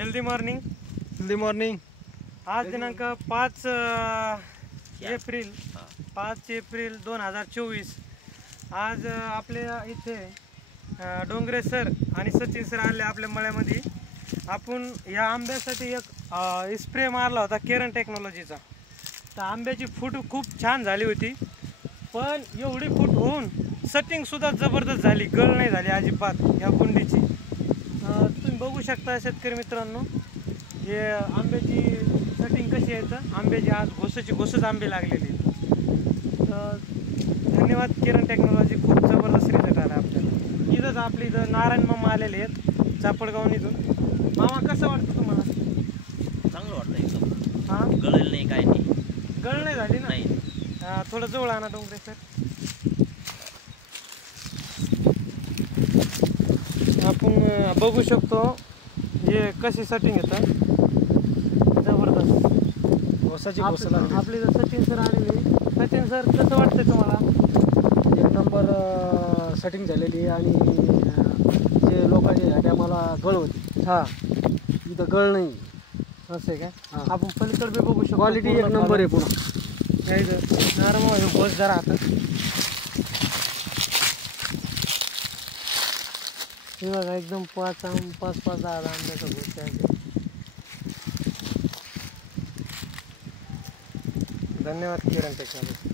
Healthy morning. Healthy morning. आज दिनांक 5 April 2024. आज आपल्या इथे डोंगरे सर आणि सचिन सर आले आपल्या मळ्यामध्ये. आपण या आंब्यासाठी एक स्प्रे मारला होता केरन टेक्नॉलॉजीचा. तर आंब्याची फूट खूप छान झाली होती, पण एवढी फूट होऊन सेटिंगसुद्धा जबरदस्त झाली, गळ नाही झाली अजिबात या कुंडीची. तुम्ही बघू शकता शेतकरी मित्रांनो, हे आंब्याची सेटिंग कशी आहे. तर आंब्याची आज घोसच आंबे लागलेले. तर धन्यवाद केरन टेक्नॉलॉजी, खूप जबरदस्त रिझल्ट आला आपल्याला. इथंच आपली इथं नारायण मामा आलेले आहेत चापडगावून. इथून मामा कसं वाटतं तुम्हाला? चांगलं वाटतं एकदम. हां, गळेल नाही, काय नाही, गळ नाही झाली ना? नाही. थोडं जवळ आणा डोंगरे सर. आपण बघू शकतो हे कशी सेटिंग येतं, जबरदस्त घोसाची घोस लागली. आपले जर सचिन सर आलेले. सचिन सर कसं वाटतंय तुम्हाला? एक नंबर सेटिंग झालेली आणि जे लोकांच्या ह्या टायमाला गळ होती, हां, इथं गळ नाही. असं आहे काय? हां. आपण पलीकडे बघू शकतो. क्वालिटी एक नंबर आहे. पुन्हा नॉर्मल बस जरा आता हे बघा, एकदम पाच 10 आंब्याचा गोष्ट आहे. धन्यवाद किरण टेक्नॉलॉजी.